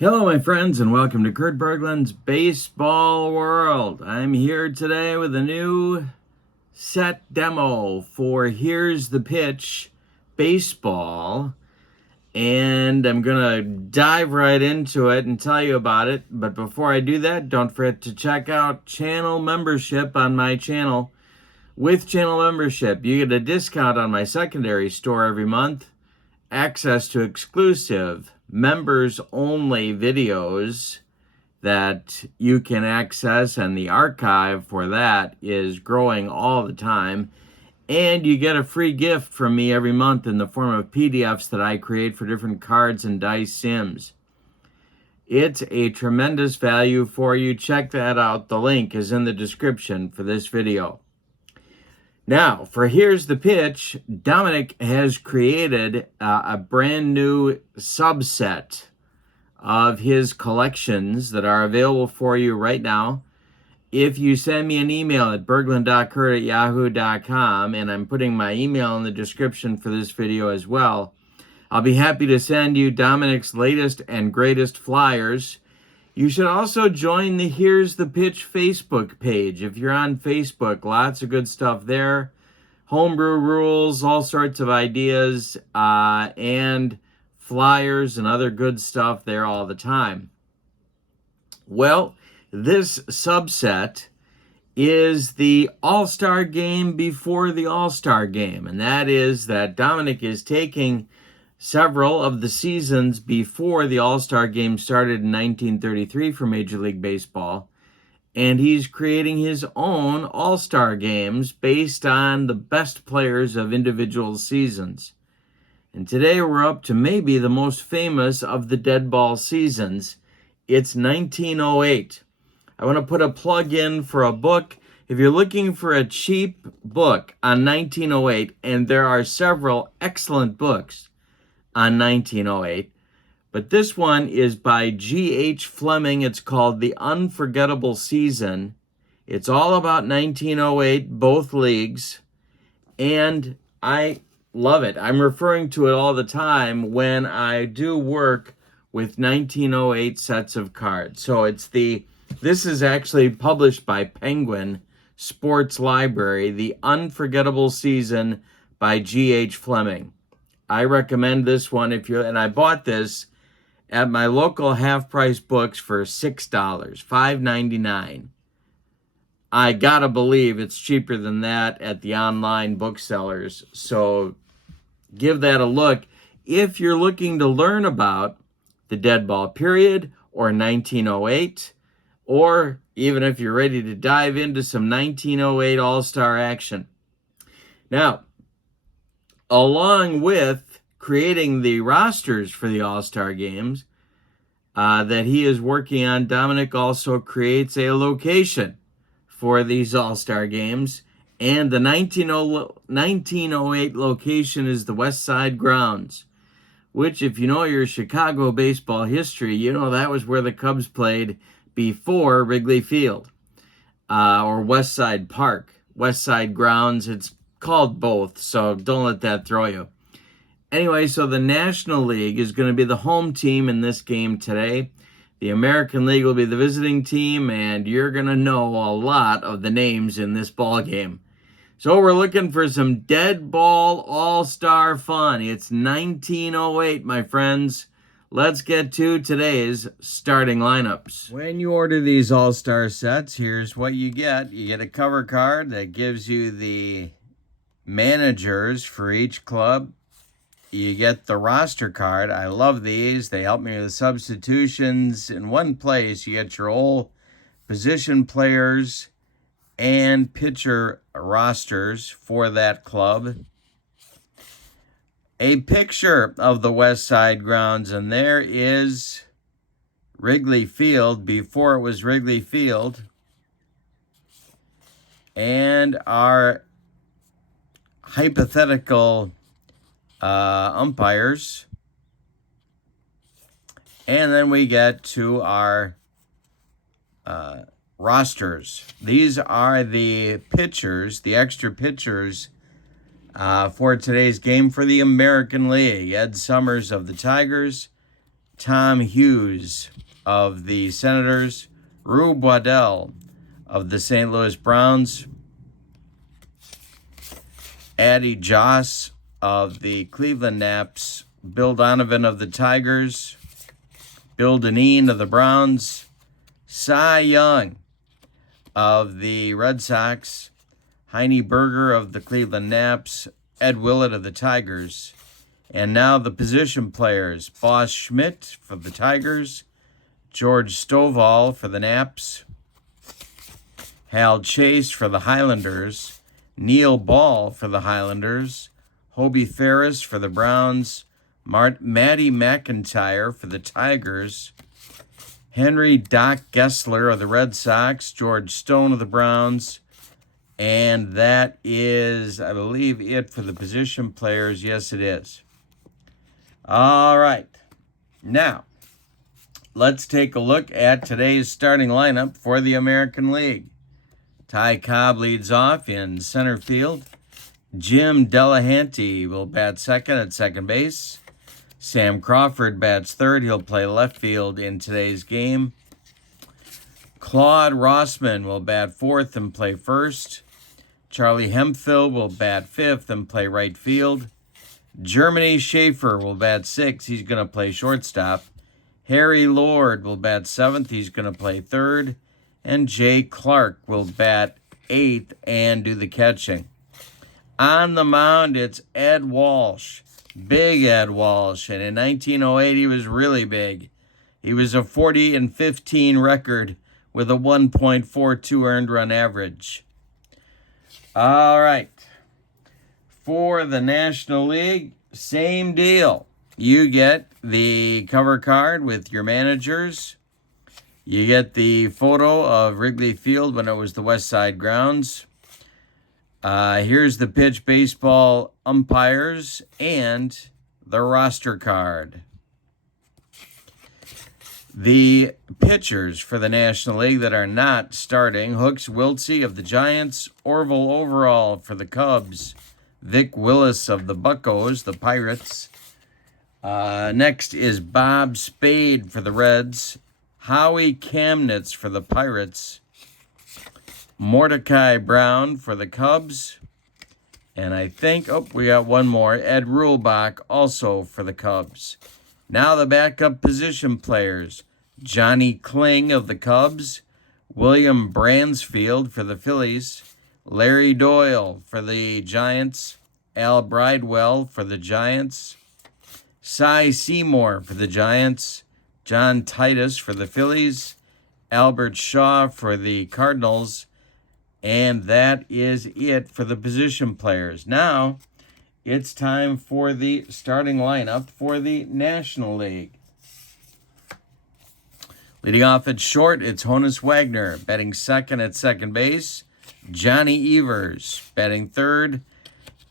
Hello, my friends, and welcome to Kurt Berglund's Baseball World. I'm here today with a new set demo for Here's the Pitch Baseball, and I'm going to dive right into it and tell you about it. But before I do that, don't forget to check out channel membership on my channel. With channel membership, you get a discount on my secondary store every month, access to exclusive members-only videos that you can access, and the archive for that is growing all the time. And you get a free gift from me every month in the form of PDFs that I create for different cards and dice sims. It's a tremendous value for you. Check that out. The link is in the description for this video. Now, for Here's the Pitch, Dominic has created a brand new subset of his collections that are available for you right now. If you send me an email at berglund.kurt@yahoo.com, and I'm putting my email in the description for this video as well, I'll be happy to send you Dominic's latest and greatest flyers. You should also join the Here's the Pitch Facebook page. If you're on Facebook, lots of good stuff there. Homebrew rules, all sorts of ideas, and flyers and other good stuff there all the time. Well, this subset is the All-Star Game before the All-Star Game, and that is that Dominic is taking several of the seasons before the All-Star Game started in 1933 for Major League Baseball, and he's creating his own All-Star Games based on the best players of individual seasons. And today we're up to maybe the most famous of the dead ball seasons. It's 1908. I want to put a plug in for a book. If you're looking for a cheap book on 1908, and there are several excellent books on 1908, but this one is by G.H. Fleming. It's called The Unforgettable Season. It's all about 1908, both leagues, and I love it. I'm referring to it all the time when I do work with 1908 sets of cards. So this is actually published by Penguin Sports Library, The Unforgettable Season by G.H. Fleming. I recommend this one and I bought this at my local half-price books for $6, $5.99. I gotta believe it's cheaper than that at the online booksellers. So give that a look if you're looking to learn about the dead ball period or 1908, or even if you're ready to dive into some 1908 All-Star action. Now, along with creating the rosters for the All-Star games that he is working on, Dominic also creates a location for these All-Star games. And the 1908 location is the West Side Grounds, which, if you know your Chicago baseball history, you know that was where the Cubs played before Wrigley Field, or West Side Park. West Side Grounds, it's called both, so don't let that throw you. Anyway, so the National League is going to be the home team in this game today. The American League will be the visiting team, and you're going to know a lot of the names in this ball game. So we're looking for some dead ball all-star fun. It's 1908, my friends. Let's get to today's starting lineups. When you order these all-star sets, here's what you get. You get a cover card that gives you the managers for each club. You get the roster card. I love these. They help me with substitutions. In one place, you get your old position players and pitcher rosters for that club. A picture of the West Side Grounds, and there is Wrigley Field before it was Wrigley Field. And our hypothetical umpires. And then we get to our rosters. These are the pitchers, the extra pitchers for today's game for the American League. Ed Summers of the Tigers, Tom Hughes of the Senators, Rube Waddell of the St. Louis Browns, Addie Joss of the Cleveland Naps, Bill Donovan of the Tigers, Bill Dineen of the Browns, Cy Young of the Red Sox, Heine Berger of the Cleveland Naps, Ed Willett of the Tigers. And now the position players: Boss Schmidt for the Tigers, George Stovall for the Naps, Hal Chase for the Highlanders, Neil Ball for the Highlanders, Hobie Ferris for the Browns, Matty McIntyre for the Tigers, Henry Doc Gessler of the Red Sox, George Stone of the Browns, and that is, I believe, it for the position players. Yes, it is. All right. Now, let's take a look at today's starting lineup for the American League. Ty Cobb leads off in center field. Jim Delahanty will bat second at second base. Sam Crawford bats third. He'll play left field in today's game. Claude Rossman will bat fourth and play first. Charlie Hemphill will bat fifth and play right field. Germany Schaefer will bat sixth. He's going to play shortstop. Harry Lord will bat seventh. He's going to play third. And Jay Clark will bat eighth and do the catching. On the mound, it's Ed Walsh. Big Ed Walsh. And in 1908, he was really big. He was a 40-15 record with a 1.42 earned run average. All right. For the National League, same deal. You get the cover card with your managers. You get the photo of Wrigley Field when it was the West Side Grounds. Here's the pitch baseball umpires and the roster card. The pitchers for the National League that are not starting: Hooks Wiltsey of the Giants, Orville Overall for the Cubs, Vic Willis of the Buccos, the Pirates. Next is Bob Spade for the Reds, Howie Kamnitz for the Pirates, Mordecai Brown for the Cubs, and I think, we got one more, Ed Ruhlbach also for the Cubs. Now the backup position players: Johnny Kling of the Cubs, William Bransfield for the Phillies, Larry Doyle for the Giants, Al Bridewell for the Giants, Cy Seymour for the Giants, John Titus for the Phillies, Albert Shaw for the Cardinals, and that is it for the position players. Now, it's time for the starting lineup for the National League. Leading off at short, it's Honus Wagner. Batting second at second base, Johnny Evers. Batting third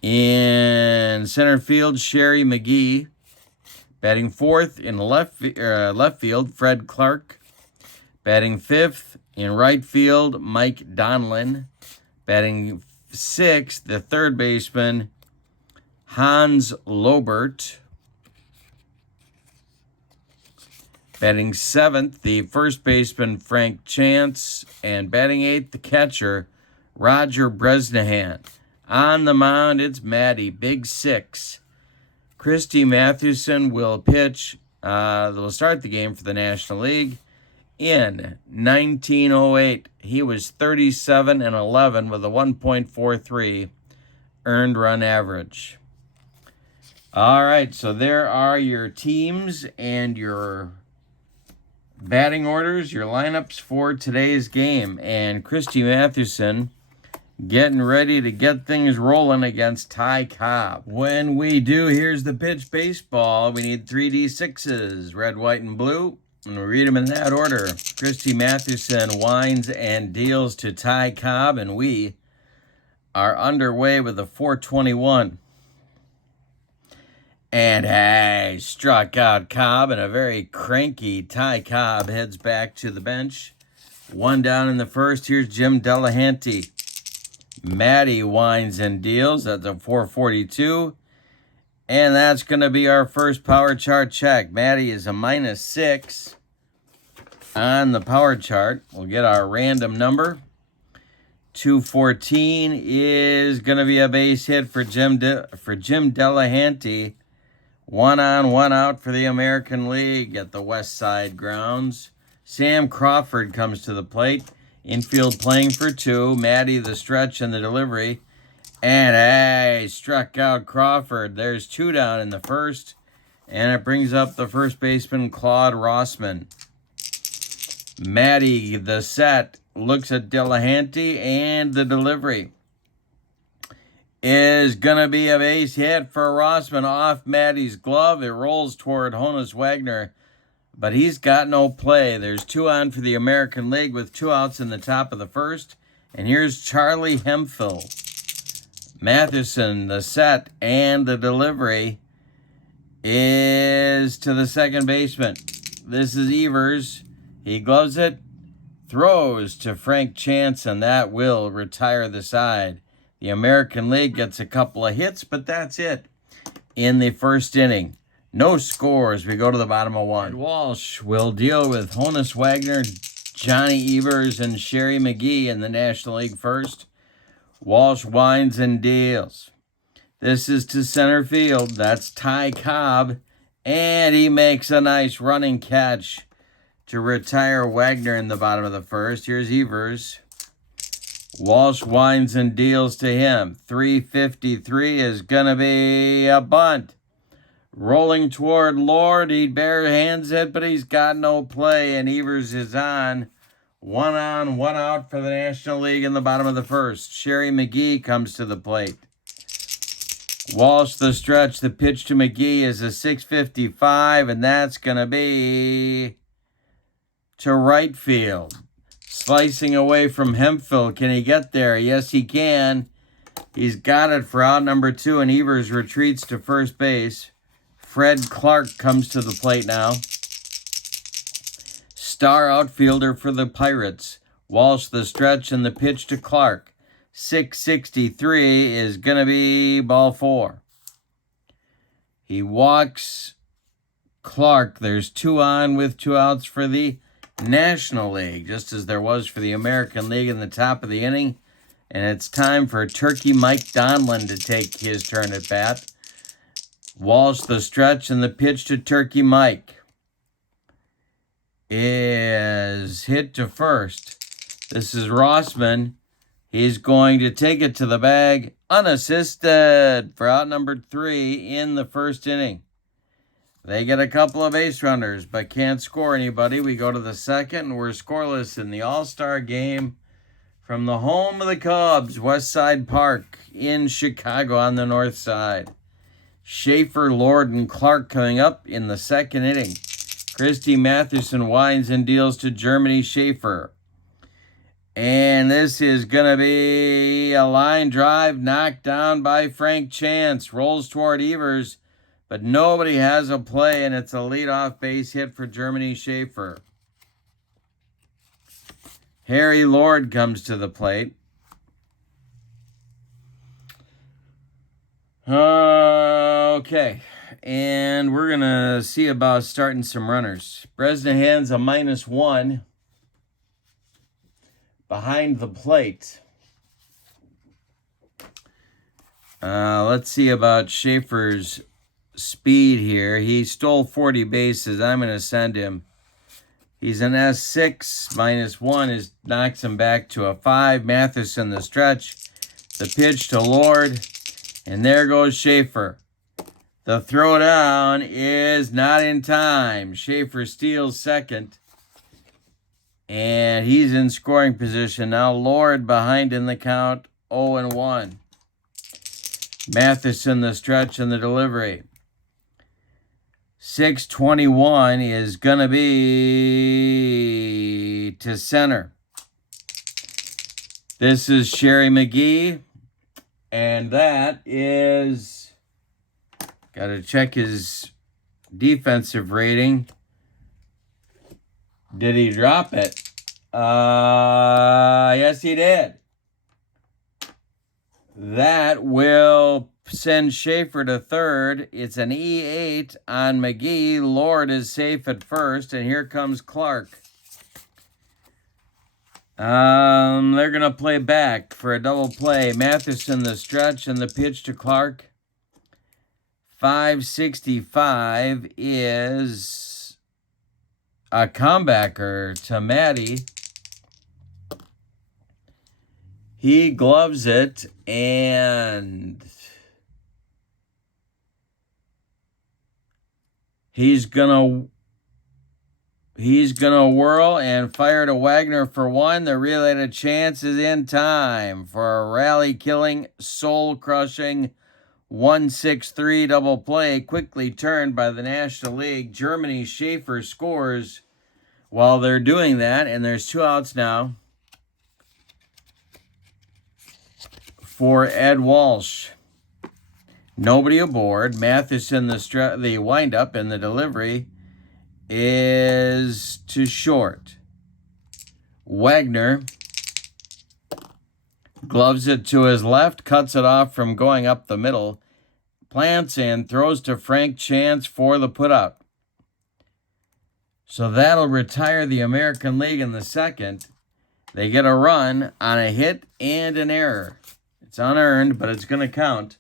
in center field, Sherry McGee. Batting fourth in left field, Fred Clark. Batting fifth in right field, Mike Donlin. Batting sixth, the third baseman, Hans Lobert. Batting seventh, the first baseman, Frank Chance. And batting eighth, the catcher, Roger Bresnahan. On the mound, it's Matty, Big Six. Christy Mathewson will pitch. They'll start the game for the National League. In 1908, he was 37-11 with a 1.43 earned run average. All right, so there are your teams and your batting orders, your lineups for today's game. And Christy Mathewson getting ready to get things rolling against Ty Cobb. When we do, here's the pitch baseball. We need 3D6s, red, white, and blue. And we'll read them in that order. Christy Mathewson winds and deals to Ty Cobb, and we are underway with a 421. And hey, struck out Cobb, and a very cranky Ty Cobb heads back to the bench. One down in the first. Here's Jim Delahanty. Matty winds and deals. That's a 442. And that's going to be our first power chart check. Maddie is a -6 on the power chart. We'll get our random number. 214 is going to be a base hit for Jim Delahanty. 1 on, 1 out for the American League at the West Side grounds. Sam Crawford comes to the plate. Infield playing for 2. Maddie the stretch and the delivery. And hey, struck out Crawford. There's 2 down in the first. And it brings up the first baseman, Claude Rossman. Maddie the set looks at Delahanty, and the delivery is going to be a base hit for Rossman off Maddie's glove. It rolls toward Honus Wagner, but he's got no play. There's 2 on for the American League with 2 outs in the top of the first. And here's Charlie Hemphill. Matheson, the set, and the delivery is to the second baseman. This is Evers. He gloves it, throws to Frank Chance, and that will retire the side. The American League gets a couple of hits, but that's it in the first inning. No scores. We go to the bottom of 1. Walsh will deal with Honus Wagner, Johnny Evers, and Sherry McGee in the National League first. Walsh winds and deals. This is to center field. That's Ty Cobb, and he makes a nice running catch to retire Wagner in the bottom of the first. Here's Evers. Walsh winds and deals to him. 353 is going to be a bunt. Rolling toward Lord. He bare hands it, but he's got no play, and Evers is on. 1 on, 1 out for the National League in the bottom of the first. Sherry McGee comes to the plate. Walsh the stretch. The pitch to McGee is a 655, and that's going to be to right field. Slicing away from Hemphill. Can he get there? Yes, he can. He's got it for out number 2, and Evers retreats to first base. Fred Clark comes to the plate now. Star outfielder for the Pirates. Walsh the stretch and the pitch to Clark. 663 is going to be ball 4. He walks Clark. There's 2 on with 2 outs for the National League, just as there was for the American League in the top of the inning. And it's time for Turkey Mike Donlin to take his turn at bat. Walsh the stretch and the pitch to Turkey Mike is hit to first. This is Rossman. He's going to take it to the bag unassisted for out number 3 in the first inning. They get a couple of base runners, but can't score anybody. We go to the second, and we're scoreless in the All-Star game from the home of the Cubs, West Side Park in Chicago on the north side. Schaefer, Lord, and Clark coming up in the second inning. Christy Matheson winds and deals to Germany Schaefer. And this is going to be a line drive knocked down by Frank Chance. Rolls toward Evers, but nobody has a play, and it's a leadoff base hit for Germany Schaefer. Harry Lord comes to the plate. Okay, and we're going to see about starting some runners. Bresnahan's a -1 behind the plate. Let's see about Schaefer's speed here. He stole 40 bases. I'm going to send him. He's an S6. -1 knocks him back to a 5. Matheson the stretch. The pitch to Lord. And there goes Schaefer. The throw down is not in time. Schaefer steals second. And he's in scoring position. Now Lord behind in the count, 0-1. Matheson the stretch and the delivery. 621 is going to be to center. This is Sherry McGee. And that is, got to check his defensive rating. Did he drop it? Yes, he did. That will sends Schaefer to third. It's an E8 on McGee. Lord is safe at first, and here comes Clark. They're going to play back for a double play. Matheson the stretch and the pitch to Clark. 565 is a comebacker to Matty. He gloves it, and he's gonna whirl and fire to Wagner for one. The related chance is in time for a rally-killing, soul-crushing 1-6-3 double play, quickly turned by the National League. Germany's Schaefer scores while they're doing that, and there's 2 outs now for Ed Walsh. Nobody aboard. Matheson, the windup, and the delivery is to short. Wagner gloves it to his left, cuts it off from going up the middle, plants and throws to Frank Chance for the putout. So that'll retire the American League in the second. They get a run on a hit and an error. It's unearned, but it's going to count.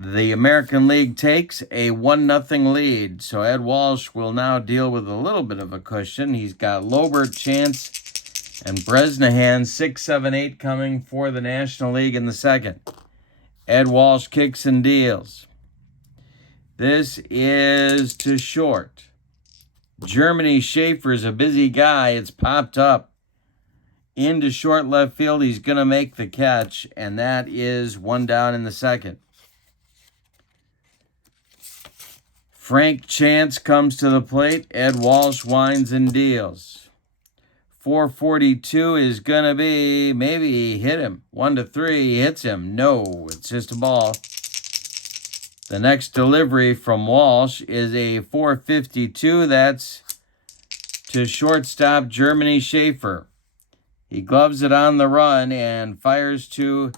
The American League takes a 1-0 lead. So Ed Walsh will now deal with a little bit of a cushion. He's got Lobert, Chance, and Bresnahan 6-7-8 coming for the National League in the second. Ed Walsh kicks and deals. This is to short. Germany Schaefer's a busy guy. It's popped up into short left field. He's going to make the catch, and that is 1 down in the second. Frank Chance comes to the plate. Ed Walsh winds and deals. 442 is going to be, maybe he hit him. 1-3, he hits him. No, it's just a ball. The next delivery from Walsh is a 452. That's to shortstop Germany Schaefer. He gloves it on the run and fires to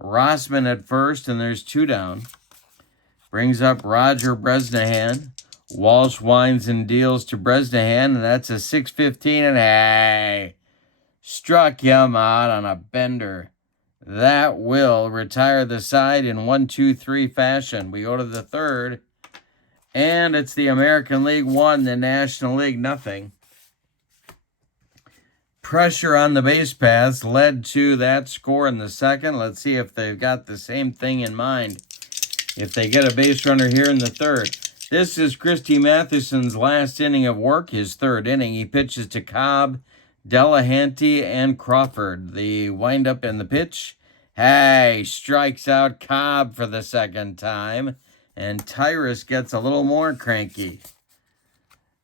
Rossman at first, and there's 2 down. Brings up Roger Bresnahan. Walsh winds and deals to Bresnahan, and that's a 6-15, and hey, struck him out on a bender. That will retire the side in 1-2-3 fashion. We go to the third, and it's the American League 1, the National League 0. Pressure on the base paths led to that score in the second. Let's see if they've got the same thing in mind. If they get a base runner here in the third. This is Christy Matheson's last inning of work, his third inning. He pitches to Cobb, Delahanty, and Crawford. The windup and the pitch. Hey, strikes out Cobb for the second time. And Tyrus gets a little more cranky.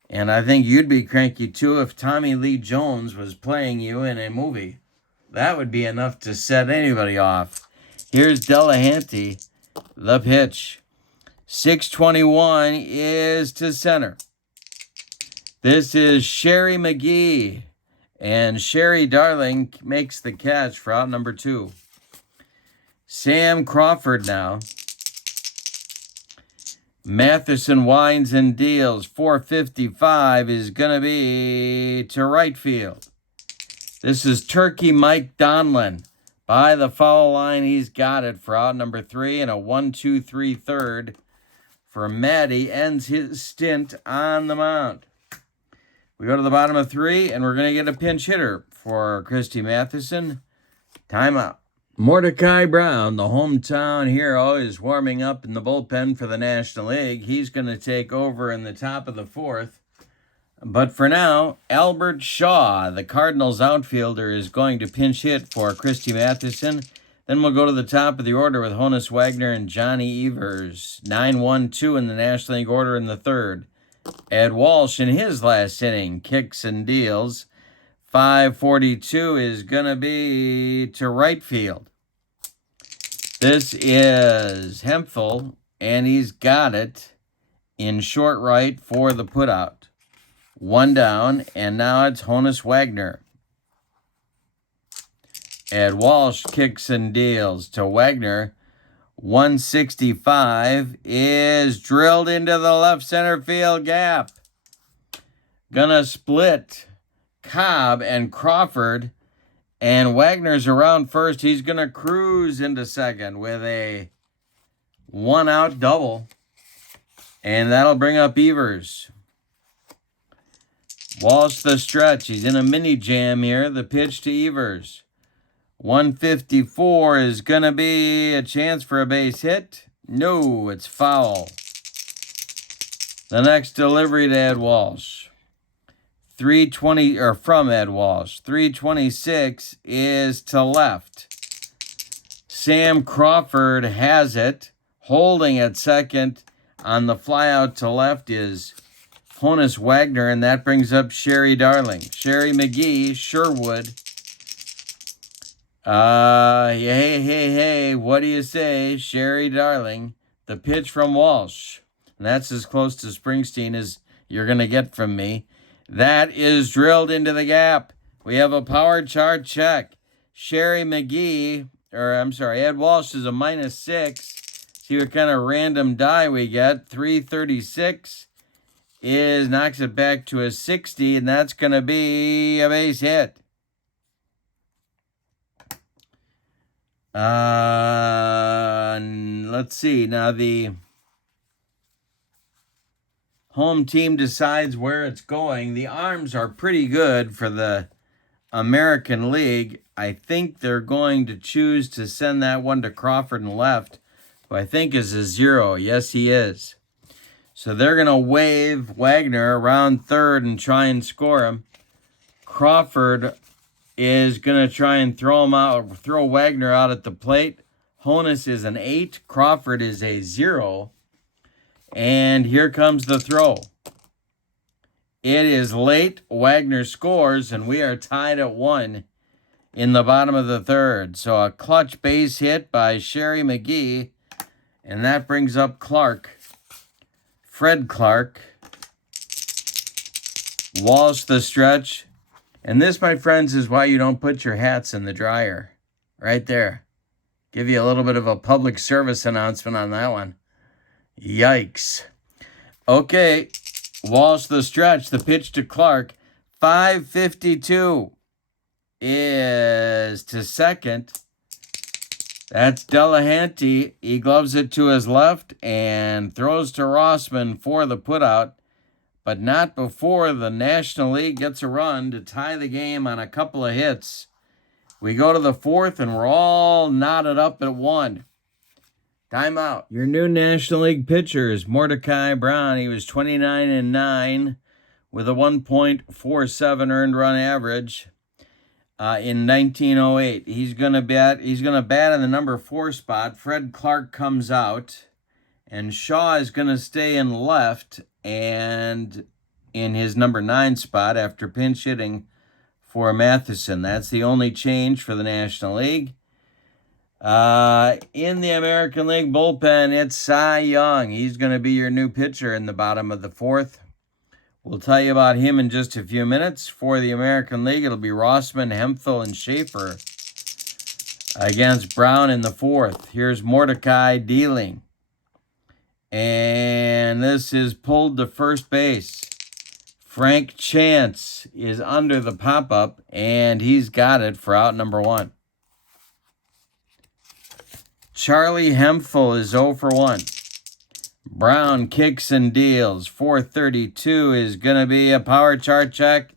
And I think you'd be cranky too if Tommy Lee Jones was playing you in a movie. That would be enough to set anybody off. Here's Delahanty. The pitch. 621 is to center. This is Sherry McGee. And Sherry Darling makes the catch for out number 2. Sam Crawford now. Matheson winds and deals. 455 is going to be to right field. This is Turkey Mike Donlin. By the foul line, he's got it for out number 3, and a 1-2-3 third for Matty ends his stint on the mound. We go to the bottom of 3, and we're going to get a pinch hitter for Christy Matheson. Timeout. Mordecai Brown, the hometown hero, is warming up in the bullpen for the National League. He's going to take over in the top of the 4th. But for now, Albert Shaw, the Cardinals outfielder, is going to pinch hit for Christy Matheson. Then we'll go to the top of the order with Honus Wagner and Johnny Evers. 9-1-2 in the National League order in the 3rd. Ed Walsh in his last inning kicks and deals. 542 is going to be to right field. This is Hemphill, and he's got it in short right for the putout. 1 down, and now it's Honus Wagner. Ed Walsh kicks and deals to Wagner. 165 is drilled into the left center field gap. Gonna split Cobb and Crawford. And Wagner's around first. He's going to cruise into second with a 1-out double. And that'll bring up Evers. Walsh the stretch. He's in a mini jam here. The pitch to Evers. 154 is going to be a chance for a base hit. No, it's foul. The next delivery to Ed Walsh. 320, or from Ed Walsh. 326 is to left. Sam Crawford has it. Holding at second on the flyout to left is Honus Wagner, and that brings up Sherry Darling. Sherry McGee, Sherwood. Hey, what do you say, Sherry Darling? The pitch from Walsh. And that's as close to Springsteen as you're going to get from me. That is drilled into the gap. We have a power chart check. Sherry McGee, Ed Walsh is a -6. See what kind of random die we get. 336 knocks it back to a 60, and that's going to be a base hit. Let's see. Now the home team decides where it's going. The arms are pretty good for the American League. I think they're going to choose to send that one to Crawford and left, who I think is a 0. Yes, he is. So they're going to wave Wagner around third and try and score him. Crawford is going to try and throw Wagner out at the plate. Honus is an 8. Crawford is a 0. And here comes the throw. It is late. Wagner scores, and we are tied at 1 in the bottom of the third. So a clutch base hit by Sherry McGee, and that brings up Fred Clark. Walsh the stretch. And this, my friends, is why you don't put your hats in the dryer. Right there. Give you a little bit of a public service announcement on that one. Yikes. Okay, Walsh the stretch, the pitch to Clark. 552 is to second. That's Delahanty. He gloves it to his left and throws to Rossman for the putout, but not before the National League gets a run to tie the game on a couple of hits. We go to the fourth, and we're all knotted up at 1. Timeout. Your new National League pitcher is Mordecai Brown. He was 29-9 with a 1.47 earned run average in 1908. He's going to bat in the number 4 spot. Fred Clark comes out, and Shaw is going to stay in left and in his number 9 spot after pinch hitting for Matheson. That's the only change for the National League. In the American League bullpen, it's Cy Young. He's going to be your new pitcher in the bottom of the 4th. We'll tell you about him in just a few minutes. For the American League, it'll be Rossman, Hemphill, and Schaefer against Brown in the 4th. Here's Mordecai dealing. And this is pulled to first base. Frank Chance is under the pop-up, and he's got it for out number 1. Charlie Hemphill is 0 for 1. Brown kicks and deals. 432 is going to be a power chart check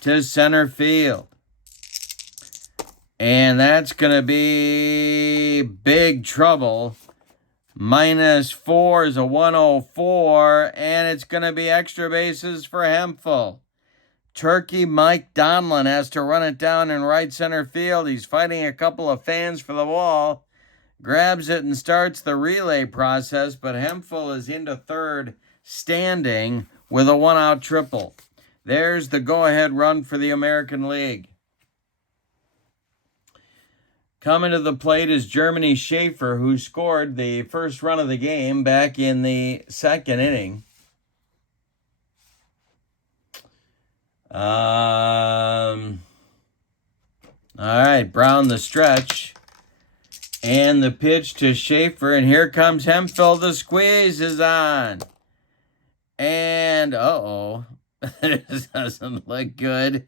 to center field. And that's going to be big trouble. -4 is a 104, and it's going to be extra bases for Hemphill. Turkey Mike Donlin has to run it down in right center field. He's fighting a couple of fans for the ball. Grabs it and starts the relay process, but Hemphill is into third standing with a 1-out triple. There's the go-ahead run for the American League. Coming to the plate is Germany Schaefer, who scored the first run of the game back in the 2nd inning. All right, Brown the stretch. And the pitch to Schaefer, and here comes Hemphill. The squeeze is on. And, uh-oh, this doesn't look good.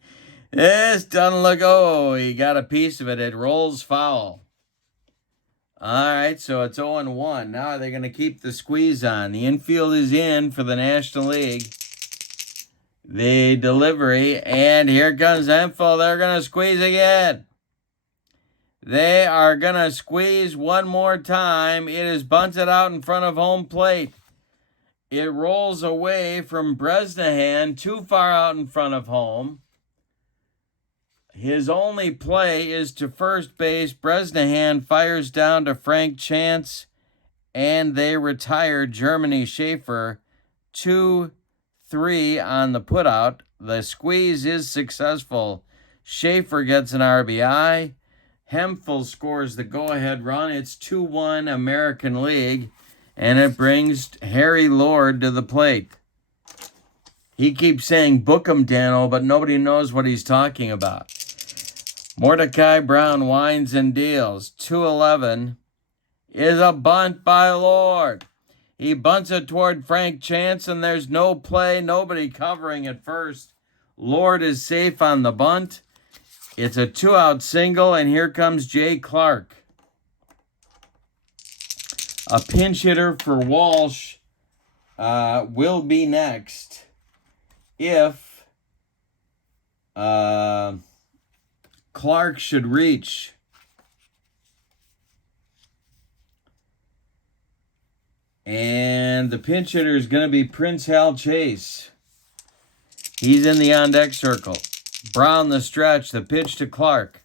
This doesn't look, oh, he got a piece of it. It rolls foul. All right, so it's 0-1. Now they're going to keep the squeeze on. The infield is in for the National League. The delivery, and here comes Hemphill. They're going to squeeze again. They are going to squeeze one more time. It is bunted out in front of home plate. It rolls away from Bresnahan, too far out in front of home. His only play is to first base. Bresnahan fires down to Frank Chance, and they retire Germany Schaefer 2-3 on the putout. The squeeze is successful. Schaefer gets an RBI. Hemphill scores the go-ahead run. It's 2-1 American League, and it brings Harry Lord to the plate. He keeps saying book him, Dano, but nobody knows what he's talking about. Mordecai Brown winds and deals. 2-11 is a bunt by Lord. He bunts it toward Frank Chance, and there's no play, nobody covering at first. Lord is safe on the bunt. It's a 2-out single, and here comes Jay Clark. A pinch hitter for Walsh will be next if Clark should reach. And the pinch hitter is going to be Prince Hal Chase. He's in the on-deck circle. Brown the stretch, the pitch to Clark.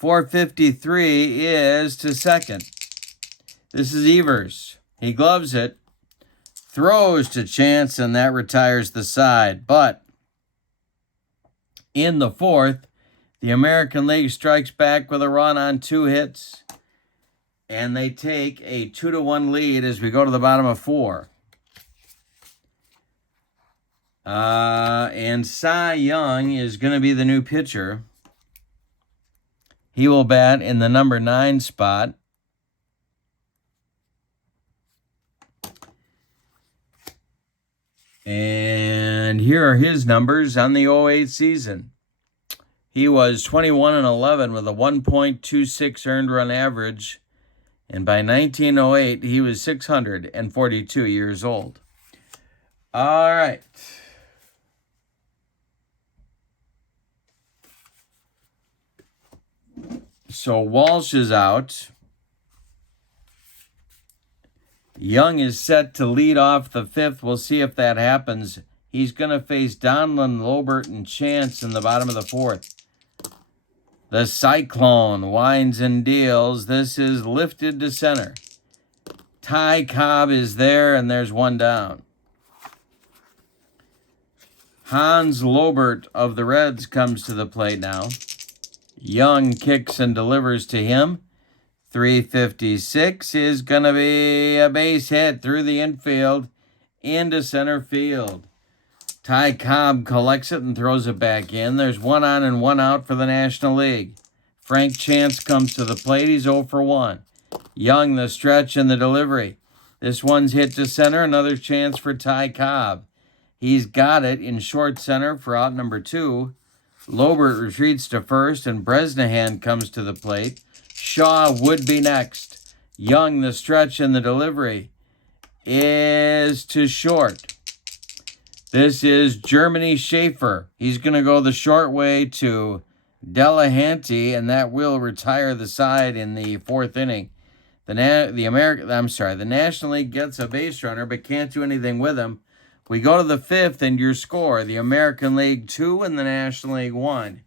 4:53 is to second. This is Evers. He gloves it, throws to Chance, and that retires the side. But in the fourth, the American League strikes back with a run on 2 hits, and they take a 2-1 lead as we go to the bottom of 4. And Cy Young is going to be the new pitcher. He will bat in the number 9 spot. And here are his numbers on the 08 season. He was 21-11 with a 1.26 earned run average. And by 1908, he was 642 years old. All right. So Walsh is out. Young is set to lead off the 5th. We'll see if that happens. He's going to face Donlin, Lobert, and Chance in the bottom of the 4th. The Cyclone winds and deals. This is lifted to center. Ty Cobb is there, and there's one down. Hans Lobert of the Reds comes to the plate now. Young kicks and delivers to him. 3:56 is going to be a base hit through the infield into center field. Ty Cobb collects it and throws it back in. There's 1 on and 1 out for the National League. Frank Chance comes to the plate. He's 0 for 1. Young the stretch and the delivery. This one's hit to center. Another chance for Ty Cobb. He's got it in short center for out number 2. Lobert retreats to first, and Bresnahan comes to the plate. Shaw would be next. Young, the stretch and the delivery is to short. This is Germany Schaefer. He's going to go the short way to Delahanty, and that will retire the side in the 4th inning. The National League gets a base runner, but can't do anything with him. We go to the 5th, and your score, the American League 2 and the National League 1.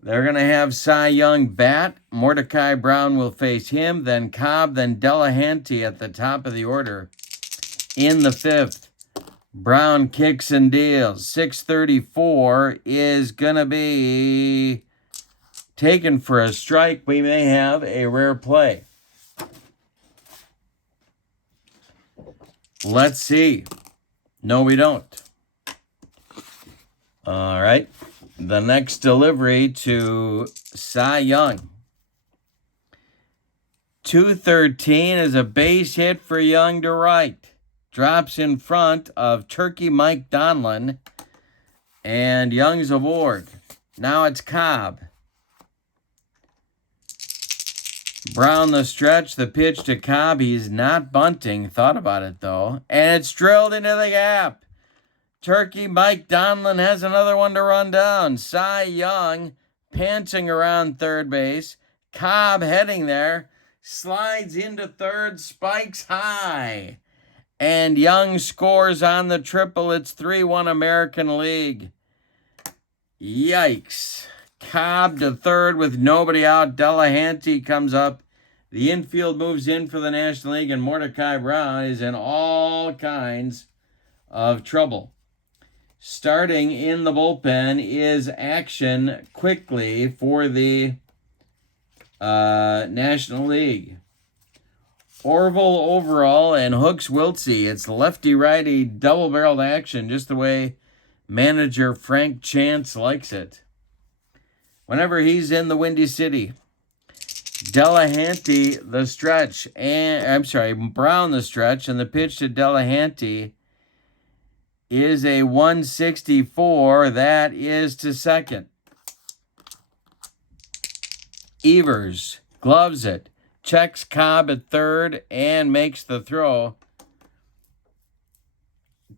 They're going to have Cy Young bat. Mordecai Brown will face him, then Cobb, then Delahanty at the top of the order. In the 5th, Brown kicks and deals. 6:34 is going to be taken for a strike. We may have a rare play. Let's see. No, we don't. All right. The next delivery to Cy Young. 213 is a base hit for Young to right. Drops in front of Turkey Mike Donlin. And Young's aboard. Now it's Cobb. Brown the stretch, the pitch to Cobb. He's not bunting. Thought about it, though. And it's drilled into the gap. Turkey Mike Donlin has another one to run down. Cy Young panting around third base. Cobb heading there. Slides into third, spikes high. And Young scores on the triple. It's 3-1 American League. Yikes. Cobb to third with nobody out. Delahanty comes up. The infield moves in for the National League, and Mordecai Brown is in all kinds of trouble. Starting in the bullpen is action quickly for the National League. Orville Overall and Hooks Wiltsey. It's lefty-righty double-barreled action, just the way manager Frank Chance likes it. Whenever he's in the Windy City. Delahanty the stretch, Brown the stretch, and the pitch to Delahanty is a 164. That is to second. Evers gloves it, checks Cobb at third, and makes the throw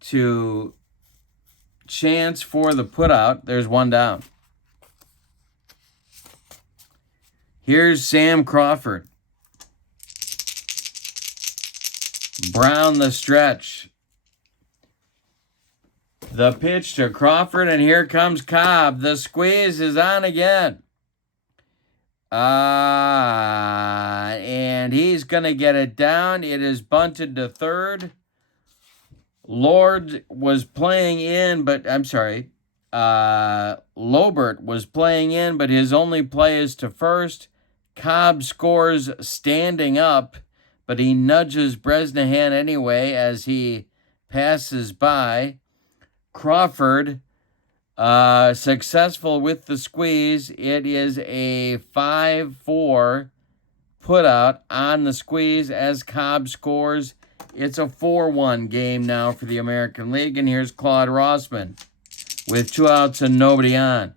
to Chance for the putout. There's one down. Here's Sam Crawford. Brown the stretch. The pitch to Crawford, and here comes Cobb. The squeeze is on again. And he's going to get it down. It is bunted to third. Lobert was playing in, but his only play is to first. Cobb scores standing up, but he nudges Bresnahan anyway as he passes by. Crawford, successful with the squeeze. It is a 5-4 putout on the squeeze as Cobb scores. It's a 4-1 game now for the American League, and here's Claude Rossman with 2 outs and nobody on.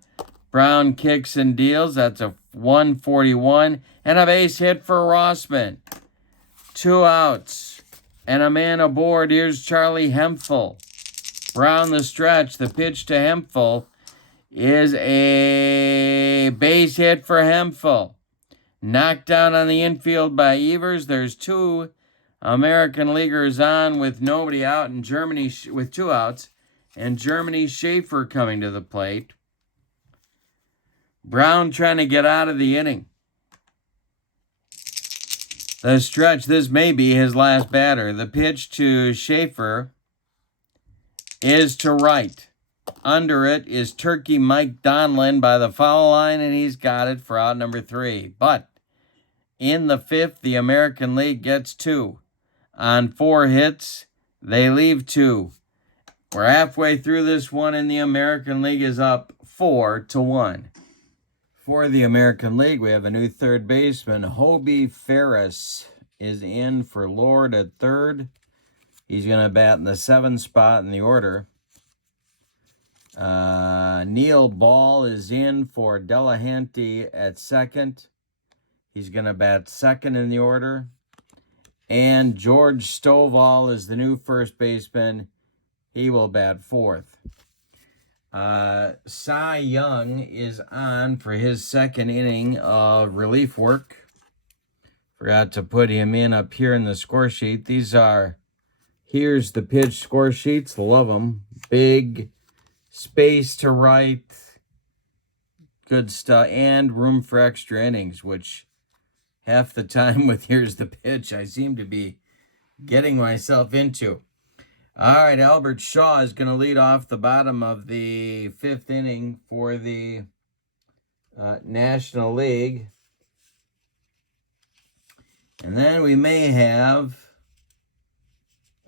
Brown kicks and deals. That's a 141 and a base hit for Rossman. 2 outs and a man aboard. Here's Charlie Hemphill. Brown the stretch. The pitch to Hemphill is a base hit for Hemphill. Knocked down on the infield by Evers. There's 2 American Leaguers on with nobody out, and Germany with 2 outs, and Germany Schaefer coming to the plate. Brown trying to get out of the inning. The stretch, this may be his last batter. The pitch to Schaefer is to right. Under it is Turkey Mike Donlin by the foul line, and he's got it for out number 3. But in the 5th, the American League gets 2. On 4 hits, they leave 2. We're halfway through this one, and the American League is up 4-1. For the American League, we have a new third baseman. Hobie Ferris is in for Lord at third. He's going to bat in the 7th spot in the order. Neil Ball is in for Delahanty at second. He's going to bat second in the order. And George Stovall is the new first baseman. He will bat fourth. Cy Young is on for his second inning of relief work. Forgot to put him in up here in the score sheet. Here's the pitch score sheets. Love them. Big space to right. Good stuff. And room for extra innings, which half the time with here's the pitch, I seem to be getting myself into. All right, Albert Shaw is going to lead off the bottom of the 5th inning for the National League. And then we may have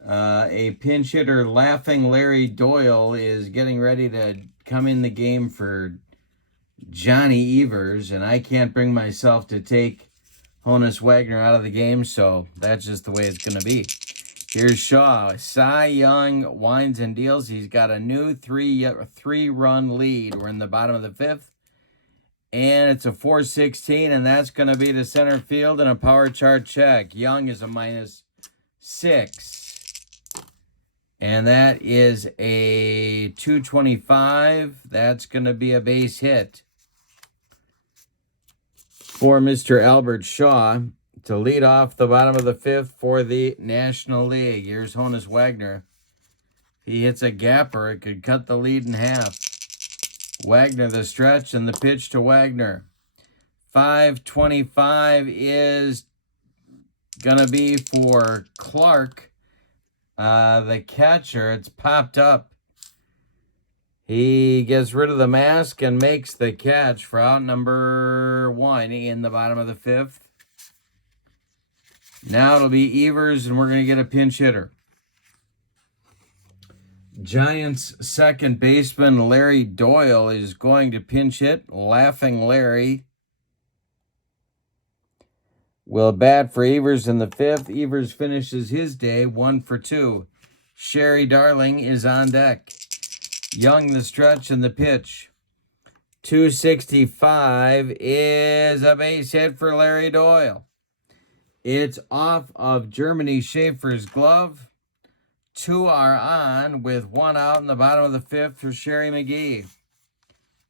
a pinch hitter. Laughing Larry Doyle is getting ready to come in the game for Johnny Evers, and I can't bring myself to take Honus Wagner out of the game, so that's just the way it's going to be. Here's Shaw. Cy Young winds and deals. He's got a new three-run lead. We're in the bottom of the fifth, and it's a 416, and that's going to be to center field and a power chart check. Young is a -6. And that is a 225. That's going to be a base hit for Mr. Albert Shaw to lead off the bottom of the fifth for the National League. Here's Honus Wagner. If he hits a gapper, it could cut the lead in half. Wagner the stretch and the pitch to Wagner. 525 is going to be for Clark. The catcher, it's popped up. He gets rid of the mask and makes the catch for out number 1 in the bottom of the fifth. Now it'll be Evers, and we're going to get a pinch hitter. Giants second baseman Larry Doyle is going to pinch hit. Laughing Larry will bat for Evers in the fifth. Evers finishes his day 1 for 2. Sherry Darling is on deck. Young the stretch and the pitch. 265 is a base hit for Larry Doyle. It's off of Germany Schaefer's glove. 2 are on with 1 out in the bottom of the fifth for Sherry McGee.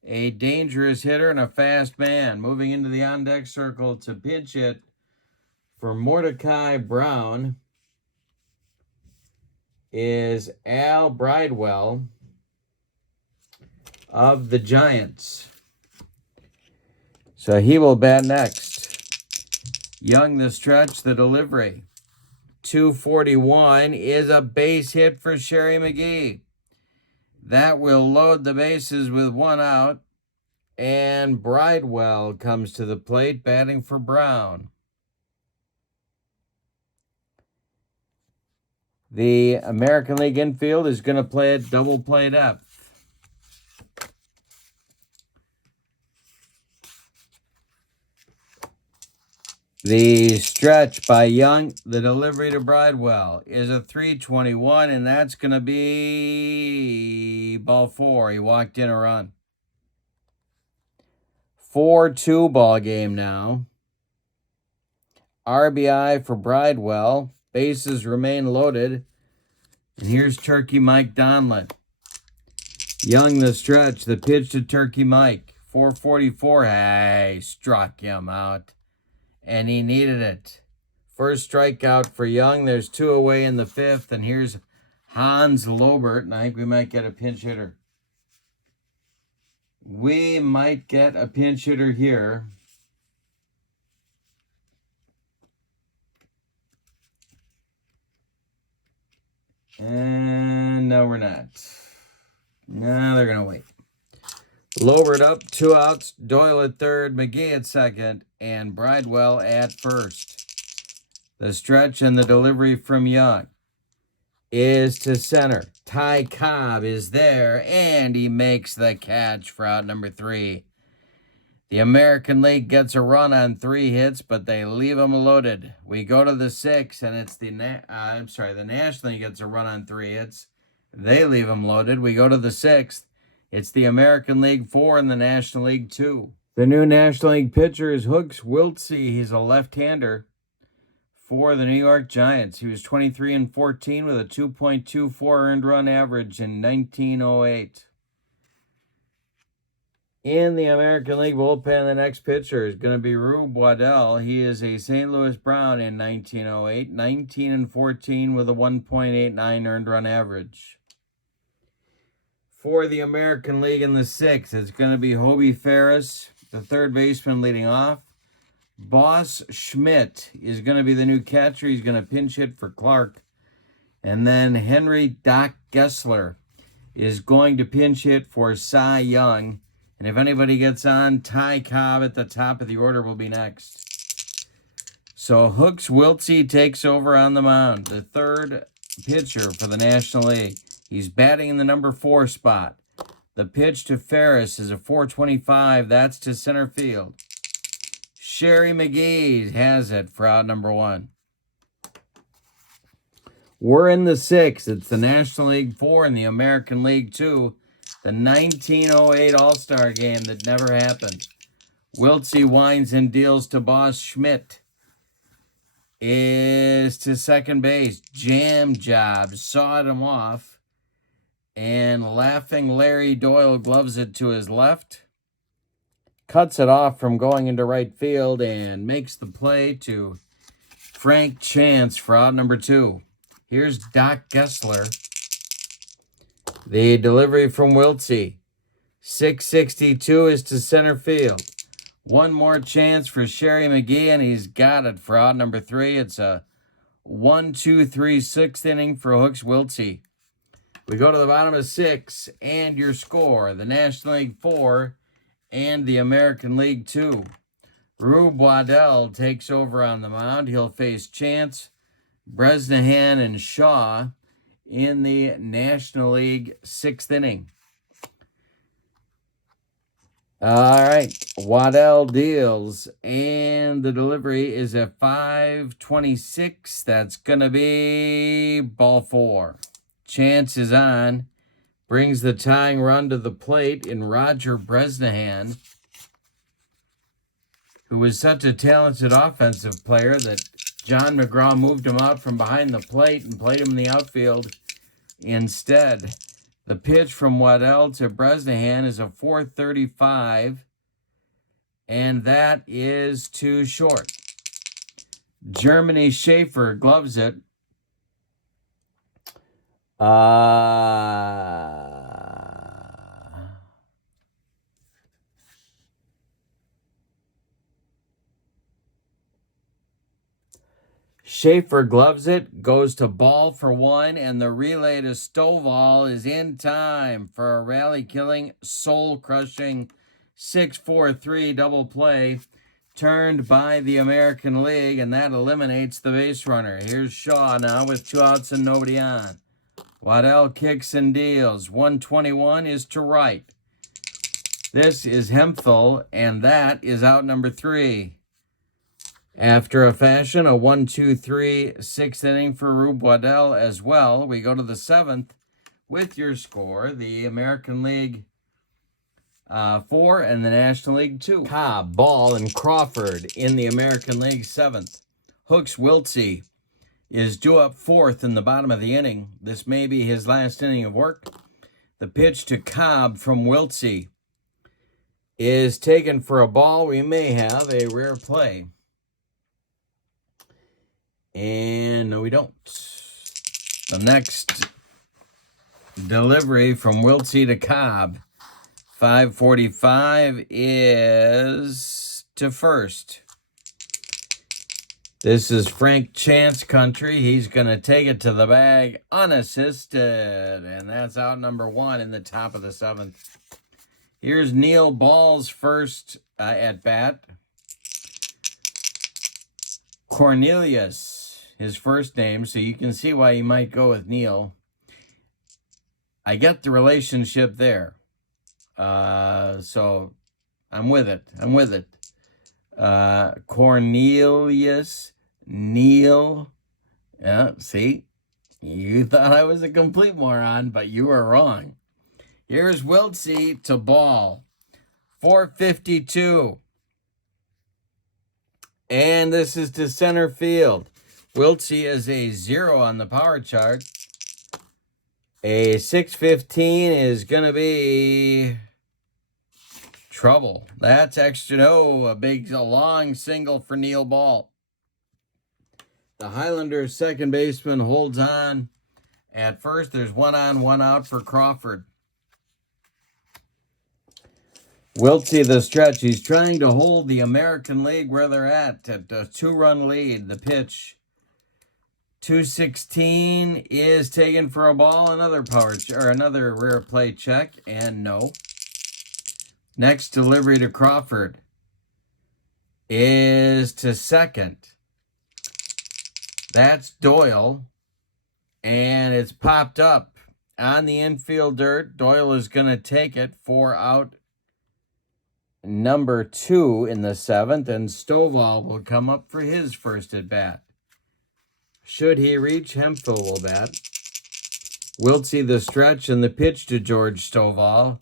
A dangerous hitter and a fast man. Moving into the on-deck circle to pinch hit for Mordecai Brown is Al Bridewell of the Giants. So he will bat next. Young the stretch, the delivery. 241 is a base hit for Sherry McGee. That will load the bases with 1 out. And Bridewell comes to the plate, batting for Brown. The American League infield is going to play at double play depth. The stretch by Young, the delivery to Bridewell, is a 321, and that's going to be ball 4. He walked in a run. 4-2 ball game now. RBI for Bridewell. Bases remain loaded. And here's Turkey Mike Donlin. Young the stretch, the pitch to Turkey Mike. 444. Hey, struck him out. And he needed it. First strikeout for Young. There's 2 away in the fifth. And here's Hans Lobert. And I think we might get a pinch hitter. We might get a pinch hitter here. And no, we're not. No, they're going to wait. Lobert up, 2 outs. Doyle at third, McGee at second, and Bridewell at first. The stretch and the delivery from Young is to center. Ty Cobb is there, and he makes the catch for out number 3. The American League gets a run on 3 hits, but they leave them loaded. We go to the 6th, and it's the National League gets a run on 3 hits. They leave them loaded. We go to the 6th. It's the American League 4 and the National League 2. The new National League pitcher is Hooks Wiltsey. He's a left-hander for the New York Giants. He was 23-14 with a 2.24 earned run average in 1908. In the American League bullpen, the next pitcher is going to be Rube Waddell. He is a St. Louis Brown in 1908, 19-14 with a 1.89 earned run average. For the American League in the 6th, it's going to be Hobie Ferris, the third baseman leading off. Boss Schmidt is going to be the new catcher. He's going to pinch hit for Clark. And then Henry Doc Gessler is going to pinch hit for Cy Young. And if anybody gets on, Ty Cobb at the top of the order will be next. So Hooks Wiltsey takes over on the mound, the third pitcher for the National League. He's batting in the number 4 spot. The pitch to Ferris is a 425. That's to center field. Sherry McGee has it for out number 1. We're in the 6th. It's the National League 4 and the American League 2. The 1908 All-Star game that never happened. Wiltsey winds and deals to Boss Schmidt. Is to second base. Jam job. Sawed him off. And laughing Larry Doyle gloves it to his left. Cuts it off from going into right field and makes the play to Frank Chance for out number 2. Here's Doc Gessler. The delivery from Wiltsey. 662 is to center field. One more chance for Sherry McGee, and he's got it for out number 3. It's a 1-2-3 6th inning for Hooks Wiltsey. We go to the bottom of 6, and your score, the National League 4 and the American League 2. Rube Waddell takes over on the mound. He'll face Chance, Bresnahan, and Shaw in the National League 6th inning. All right, Waddell deals, and the delivery is at 526. That's going to be ball 4. Chance is on, brings the tying run to the plate in Roger Bresnahan, who was such a talented offensive player that John McGraw moved him out from behind the plate and played him in the outfield instead. The pitch from Waddell to Bresnahan is a 435, and that is too short. Germany Schaefer gloves it. Schaefer gloves it, goes to ball for 1, and the relay to Stovall is in time for a rally-killing, soul-crushing 6-4-3 double play turned by the American League, and that eliminates the base runner. Here's Shaw now with 2 outs and nobody on. Waddell kicks and deals. 121 is to right. This is Hemphill, and that is out number 3. After a fashion, a 1-2-3 6th inning for Rube Waddell as well. We go to the 7th with your score, the American League 4 and the National League 2. Cobb, Ball, and Crawford in the American League 7th. Hooks Wiltsey is due up 4th in the bottom of the inning. This may be his last inning of work. The pitch to Cobb from Wiltsey is taken for a ball. We may have a rare play. And no, we don't. The next delivery from Wiltsey to Cobb, 545 is to first. This is Frank Chance country. He's going to take it to the bag unassisted. And that's out number 1 in the top of the 7th. Here's Neil Ball's first at bat. Cornelius, his first name, so you can see why he might go with Neil. I get the relationship there. So I'm with it. Cornelius, Neil. Yeah, see? You thought I was a complete moron, but you were wrong. Here's Wiltsey to Ball. 452. And this is to center field. Wiltsey is a 0 on the power chart. A 615 is going to be trouble. That's extra. No, a long single for Neil Ball. The Highlanders second baseman holds on at first. There's 1 on, 1 out for Crawford. Wiltsey the stretch. He's trying to hold the American League where they're at a 2-run lead. The pitch, 216 is taken for a ball. Another rare play check, and no. Next delivery to Crawford is to second. That's Doyle, and it's popped up. on the infield dirt. Doyle is going to take it for out number 2 in the 7th, and Stovall will come up for his first at bat. Should he reach, Hemphill will bat. Wiltsey the stretch, and the pitch to George Stovall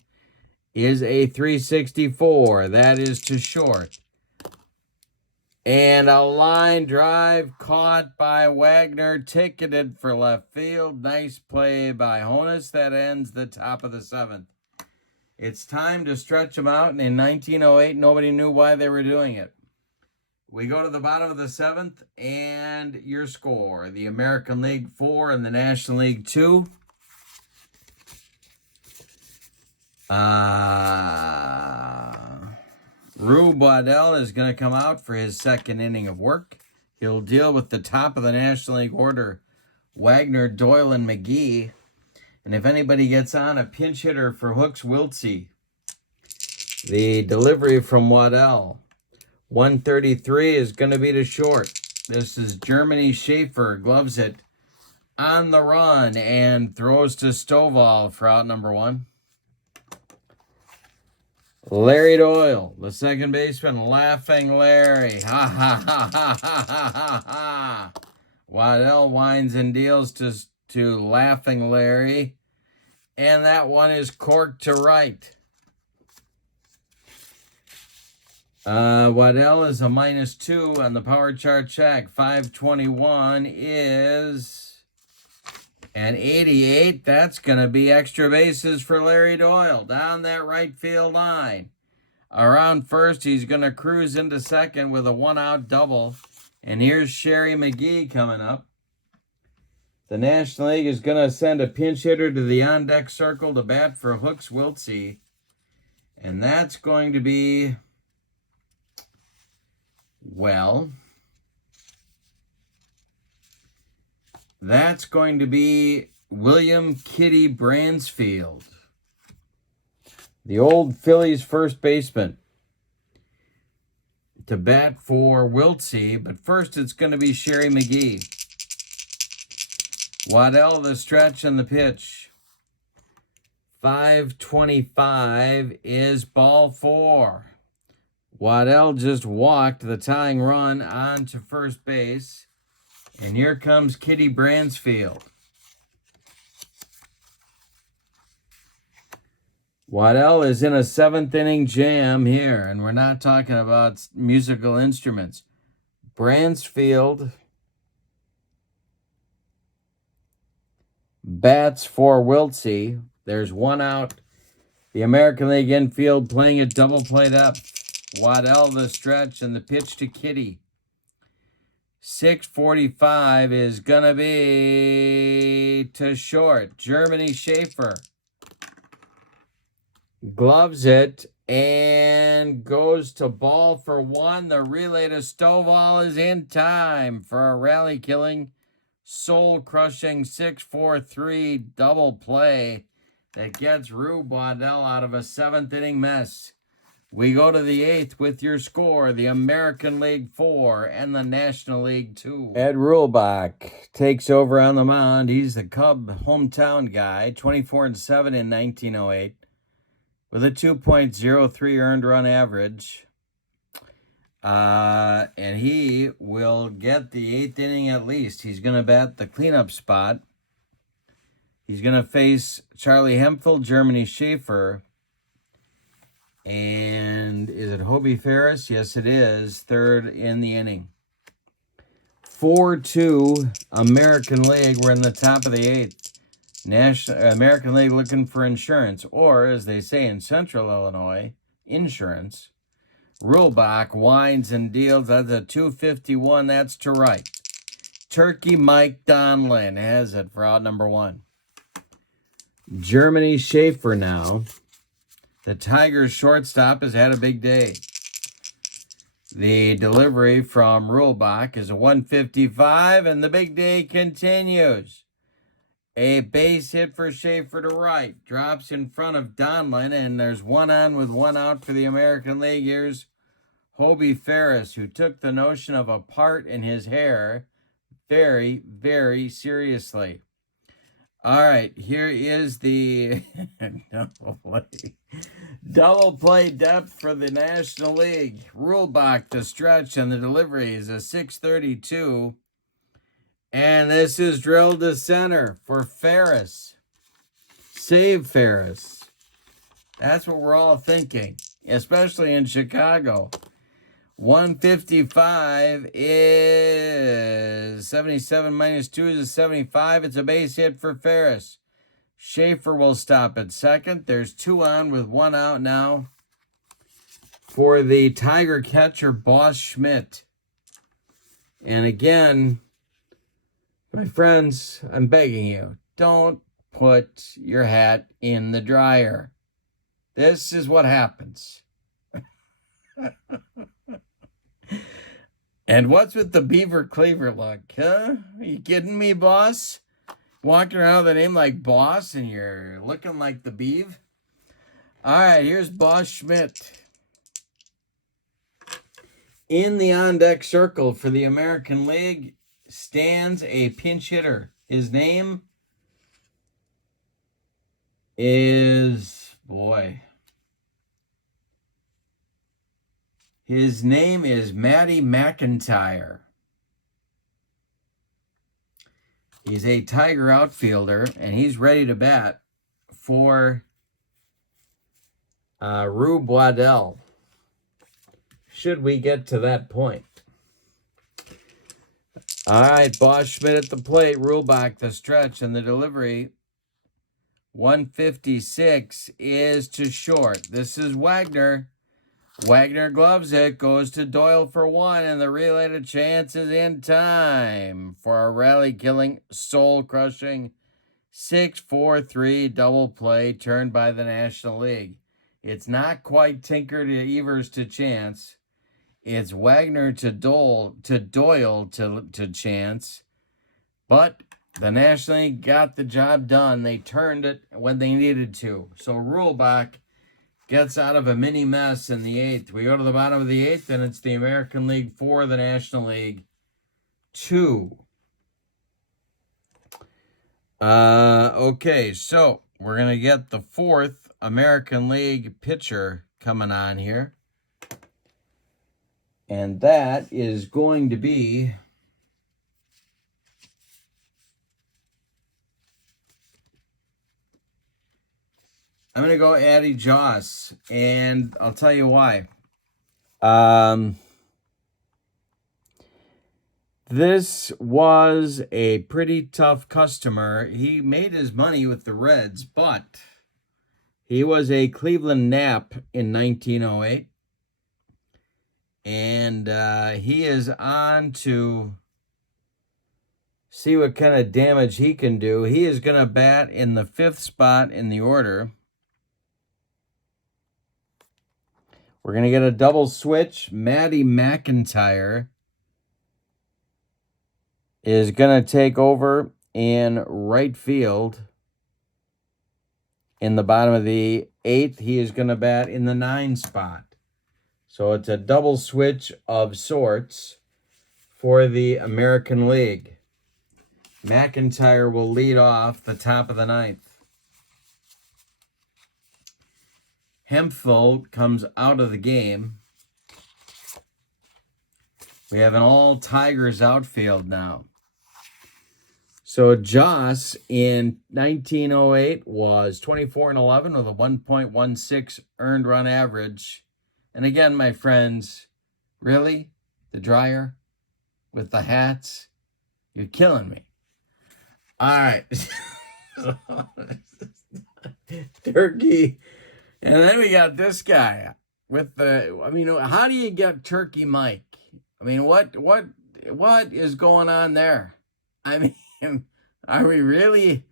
is a 364. That is to short. And a line drive caught by Wagner, ticketed for left field. Nice play by Honus. That ends the top of the 7th. It's time to stretch them out, and in 1908, nobody knew why they were doing it. We go to the bottom of the 7th, and your score. The American League 4 and the National League 2. Rube Waddell is going to come out for his second inning of work. He'll deal with the top of the National League order, Wagner, Doyle, and McGee. And if anybody gets on, a pinch hitter for Hooks, Wiltsey. The delivery from Waddell. 133 is going to be to short. This is Germany. Schaefer gloves it on the run and throws to Stovall for out number 1. Larry Doyle, the second baseman, laughing Larry. Ha, ha, ha, ha, ha, ha, ha, ha. Waddell winds and deals to laughing Larry. And that one is corked to right. Waddell is a -2 on the power chart check. 521 is an 88. That's going to be extra bases for Larry Doyle down that right field line. Around first, he's going to cruise into second with a 1-out double. And here's Sherry McGee coming up. The National League is going to send a pinch hitter to the on-deck circle to bat for Hooks Wiltsey. And that's going to be, well, that's going to be William Kitty Bransfield, the old Phillies first baseman, to bat for Wiltsey. But first, it's going to be Sherry McGee. Waddell, the stretch and the pitch. 525 is ball 4. Waddell just walked the tying run on to first base. And here comes Kitty Bransfield. Waddell is in a 7th inning jam here, and we're not talking about musical instruments. Bransfield bats for Wiltsey. There's 1 out. The American League infield playing it double play up. Waddell the stretch and the pitch to Kitty. 645 is going to be to short. Germany Schaefer gloves it and goes to ball for 1. The relay to Stovall is in time for a rally-killing, soul-crushing 6-4-3 double play that gets Rube Waddell out of a 7th inning mess. We go to the 8th with your score, the American League 4 and the National League 2. Ed Ruhlbach takes over on the mound. He's the Cub hometown guy, 24-7 in 1908, with a 2.03 earned run average. And he will get the 8th inning at least. He's going to bat the cleanup spot. He's going to face Charlie Hemphill, Germany Schaefer. And is it Hobie Ferris? Yes, it is. 3rd in the inning. 4-2 American League. We're in the top of the 8th. American League looking for insurance, or as they say in Central Illinois, insurance. Ruhlbach winds and deals. That's a 251. That's to right. Turkey Mike Donlin has it for out number 1. Germany Schaefer now. The Tigers shortstop has had a big day. The delivery from Ruhlbach is a 155, and the big day continues. A base hit for Schaefer to right. Drops in front of Donlin, and there's 1 on with 1 out for the American League. Here's Hobie Ferris, who took the notion of a part in his hair very, very seriously. All right, here is the double play depth for the National League. Rule box, the stretch, and the delivery is a 632. And this is drilled to center for Ferris. Save Ferris. That's what we're all thinking, especially in Chicago. 155 is 77 minus 2 is a 75. It's a base hit for Ferris. Schaefer will stop at second. There's 2 on with 1 out now for the Tiger catcher, Boss Schmidt. And again, my friends, I'm begging you, don't put your hat in the dryer. This is what happens. And what's with the Beaver Cleaver look, huh? Are you kidding me, boss? Walking around with a name like Boss and you're looking like the Beav? All right, here's Boss Schmidt. In the on-deck circle for the American League stands a pinch hitter. His name is, his name is Matty McIntyre. He's a Tiger outfielder, and he's ready to bat for Rube Waddell, should we get to that point. All right, Boss Schmidt at the plate. Rule back the stretch and the delivery. 156 is to short. This is Wagner. Wagner gloves it, goes to Doyle for 1, and the relay to Chance is in time for a rally-killing, soul-crushing 6-4-3 double play turned by the National League. It's not quite Tinker to Evers to Chance. It's Wagner to Doyle to Chance. But the National League got the job done. They turned it when they needed to. So Rulebach gets out of a mini mess in the 8th. We go to the bottom of the 8th, and it's the American League 4, the National League 2. Okay, so we're going to get the 4th American League pitcher coming on here. And that is going to be I'm going to go Addie Joss, and I'll tell you why. This was a pretty tough customer. He made his money with the Reds, but he was a Cleveland Nap in 1908. And he is on to see what kind of damage he can do. He is going to bat in the 5th spot in the order. We're going to get a double switch. Matty McIntyre is going to take over in right field. In the bottom of the 8th, he is going to bat in the 9 spot. So it's a double switch of sorts for the American League. McIntyre will lead off the top of the 9th. Hemphill comes out of the game. We have an all Tigers outfield now. So Joss in 1908 was 24-11 with a 1.16 earned run average. And again, my friends, really? The dryer with the hats? You're killing me. All right. Turkey. And then we got this guy with how do you get Turkey Mike? I mean, what is going on there? I mean, are we really?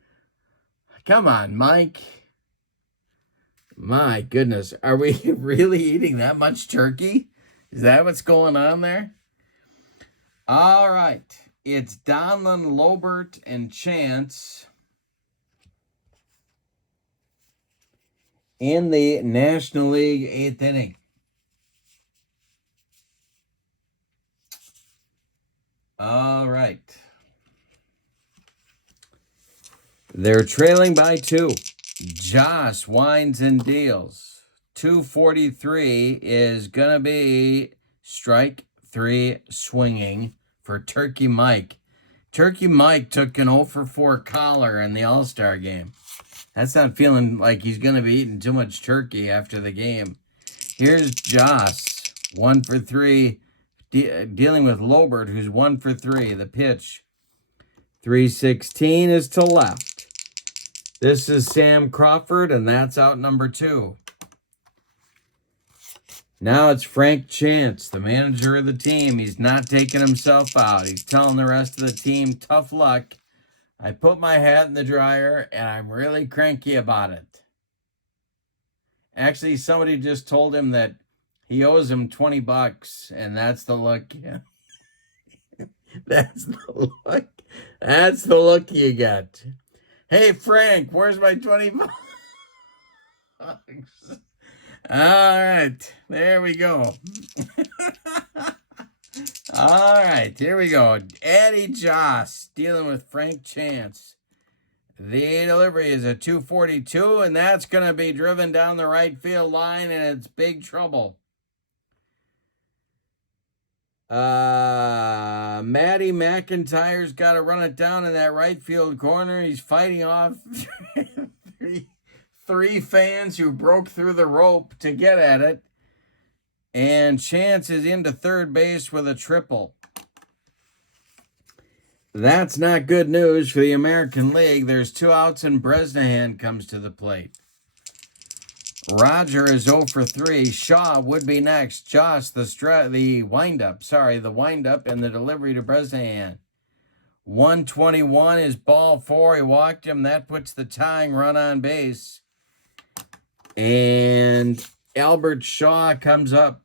Come on, Mike. My goodness, are we really eating that much turkey? Is that what's going on there? All right, it's Donlin, Lobert, and Chance in the National League 8th inning. All right. They're trailing by 2. Joss winds and deals. 243 is going to be strike 3 swinging for Turkey Mike. Turkey Mike took an 0 for 4 collar in the All-Star game. That's not feeling like he's going to be eating too much turkey after the game. Here's Joss, 1 for 3, dealing with Lobert, who's 1 for 3. The pitch, 316 is to left. This is Sam Crawford, and that's out number 2. Now it's Frank Chance, the manager of the team. He's not taking himself out. He's telling the rest of the team, tough luck. I put my hat in the dryer, and I'm really cranky about it. Actually, somebody just told him that he owes him $20, and that's the look. Yeah. That's the look. That's the look you get. Hey, Frank, where's my $20? All right, there we go. All right, here we go. Eddie Joss dealing with Frank Chance. The delivery is a 242, and that's going to be driven down the right field line, and it's big trouble. Matty McIntyre's got to run it down in that right field corner. He's fighting off three fans who broke through the rope to get at it. And Chance is into third base with a triple. That's not good news for the American League. There's 2 outs, and Bresnahan comes to the plate. Roger is 0 for 3. Shaw would be next. Joss, the windup, and the delivery to Bresnahan. 121 is ball 4. He walked him. That puts the tying run on base. And Albert Shaw comes up.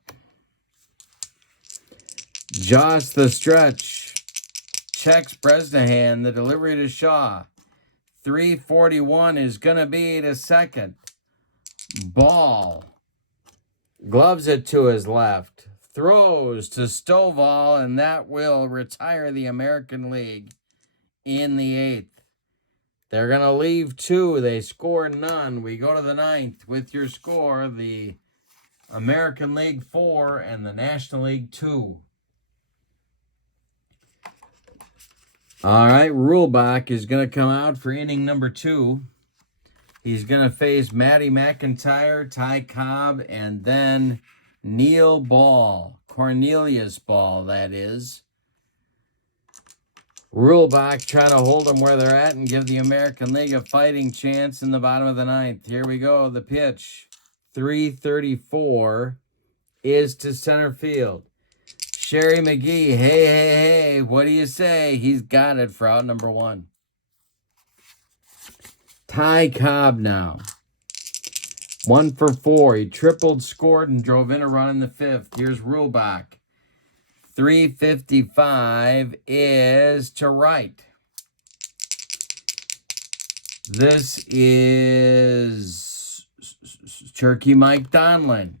Joss, the stretch, checks Bresnahan. The delivery to Shaw. 341 is going to be to second. Ball. Gloves it to his left. Throws to Stovall, and that will retire the American League in the 8th. They're going to leave 2. They score none. We go to the 9th with your score, the American League 4 and the National League 2. All right, Rulebach is going to come out for inning number 2. He's going to face Matty McIntyre, Ty Cobb, and then Neil Ball. Cornelius Ball, that is. Rulebach trying to hold them where they're at and give the American League a fighting chance in the bottom of the 9th. Here we go. The pitch, 334, is to center field. Sherry McGee, hey, what do you say? He's got it for out number 1. Ty Cobb now. 1 for 4. He tripled, scored, and drove in a run in the 5th. Here's Rulebach. 355 is to right. This is Turkey Mike Donlin.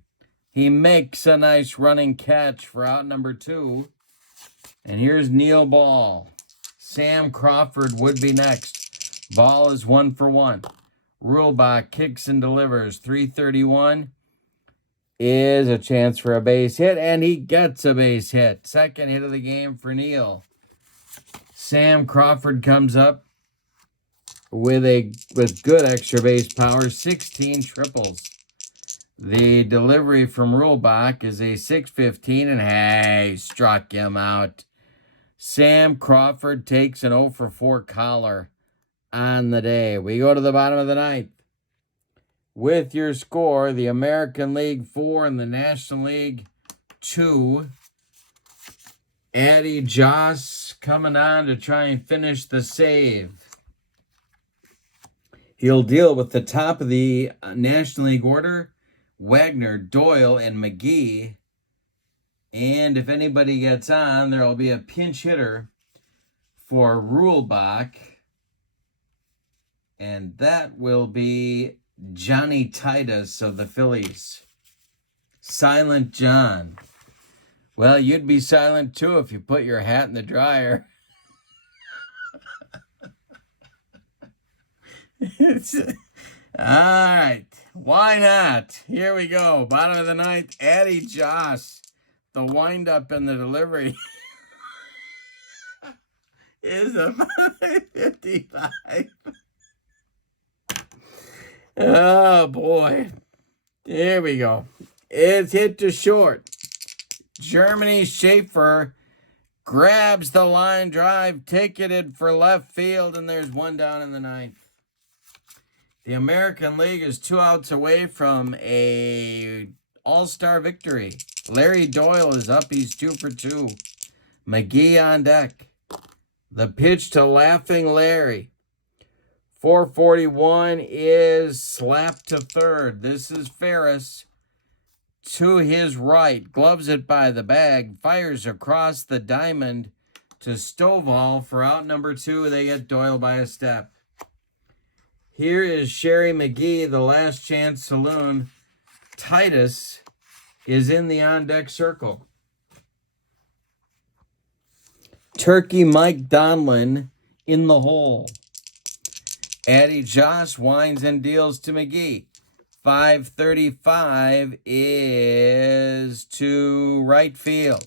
He makes a nice running catch for out number 2. And here's Neil Ball. Sam Crawford would be next. Ball is 1 for 1. Rulebach kicks and delivers. 331 is a chance for a base hit, and he gets a base hit. Second hit of the game for Neil. Sam Crawford comes up with good extra base power, 16 triples. The delivery from Rulebach is a 615, and hey, struck him out. Sam Crawford takes an 0 for 4 collar on the day. We go to the bottom of the 9th. With your score, the American League 4 and the National League 2. Eddie Joss coming on to try and finish the save. He'll deal with the top of the National League order, Wagner, Doyle, and McGee. And if anybody gets on, there will be a pinch hitter for Rulebach. And that will be Johnny Titus of the Phillies. Silent John. Well, you'd be silent too if you put your hat in the dryer. All right. Why not? Here we go. Bottom of the ninth. Addie Joss. The windup and the delivery is a 555. Oh, boy. Here we go. It's hit to short. Germany Schaefer grabs the line drive, ticketed for left field, and there's one down in the ninth. The American League is 2 outs away from a all-star victory. Larry Doyle is up. He's 2 for 2. McGee on deck. The pitch to Laughing Larry. 441 is slapped to third. This is Ferris. To his right, gloves it by the bag, fires across the diamond to Stovall for out number 2. They get Doyle by a step. Here is Sherry McGee, the Last Chance Saloon. Titus is in the on-deck circle. Turkey Mike Donlin in the hole. Addie Joss winds and deals to McGee. 535 is to right field.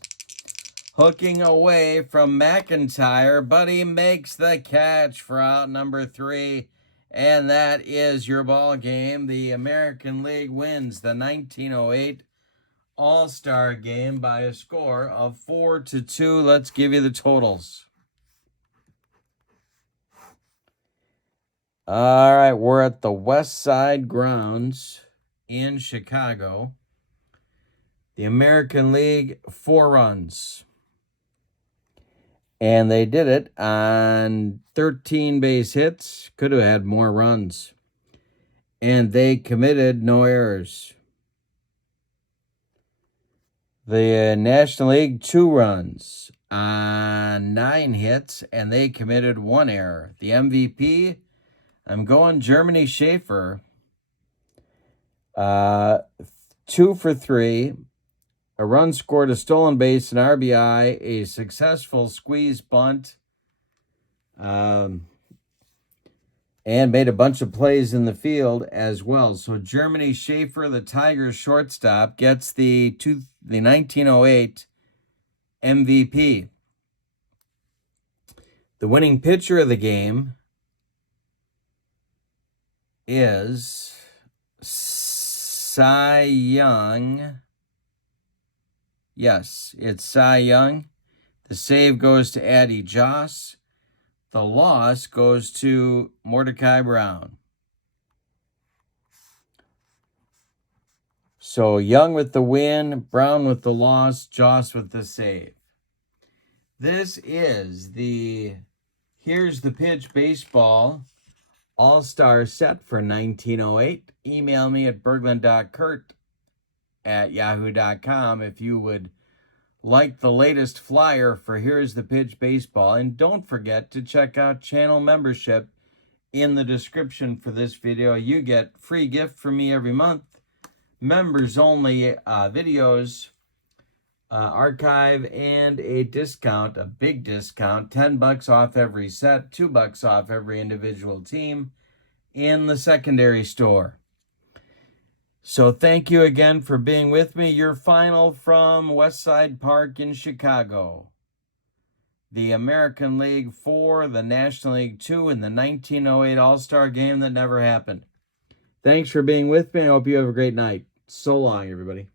Hooking away from McIntyre, but he makes the catch for out number 3. And that is your ball game. The American League wins the 1908 All-Star Game by a score of 4-2. Let's give you the totals. All right, we're at the West Side Grounds in Chicago. The American League, 4 runs. And they did it on 13 base hits. Could have had more runs. And they committed no errors. The National League, 2 runs on 9 hits, and they committed 1 error. The MVP, I'm going Germany Schaefer. 2 for 3. A run scored, a stolen base, an RBI, a successful squeeze bunt, and made a bunch of plays in the field as well. So Germany Schaefer, the Tigers shortstop, gets the 1908 MVP. The winning pitcher of the game is Cy Young. Yes, it's Cy Young. The save goes to Addie Joss. The loss goes to Mordecai Brown. So Young with the win, Brown with the loss, Joss with the save. This is the Here's the Pitch Baseball All-Star set for 1908. Email me at berglund.kurt@yahoo.com if you would like the latest flyer for Here's the Pitch Baseball. And don't forget to check out channel membership in the description for this video. You get free gift from me every month, members only videos, archive, and a discount, a big discount, $10 off every set, $2 off every individual team in the secondary store. So thank you again for being with me. Your final from Westside Park in Chicago. The American League 4, the National League 2, and the 1908 All-Star Game that never happened. Thanks for being with me. I hope you have a great night. So long, everybody.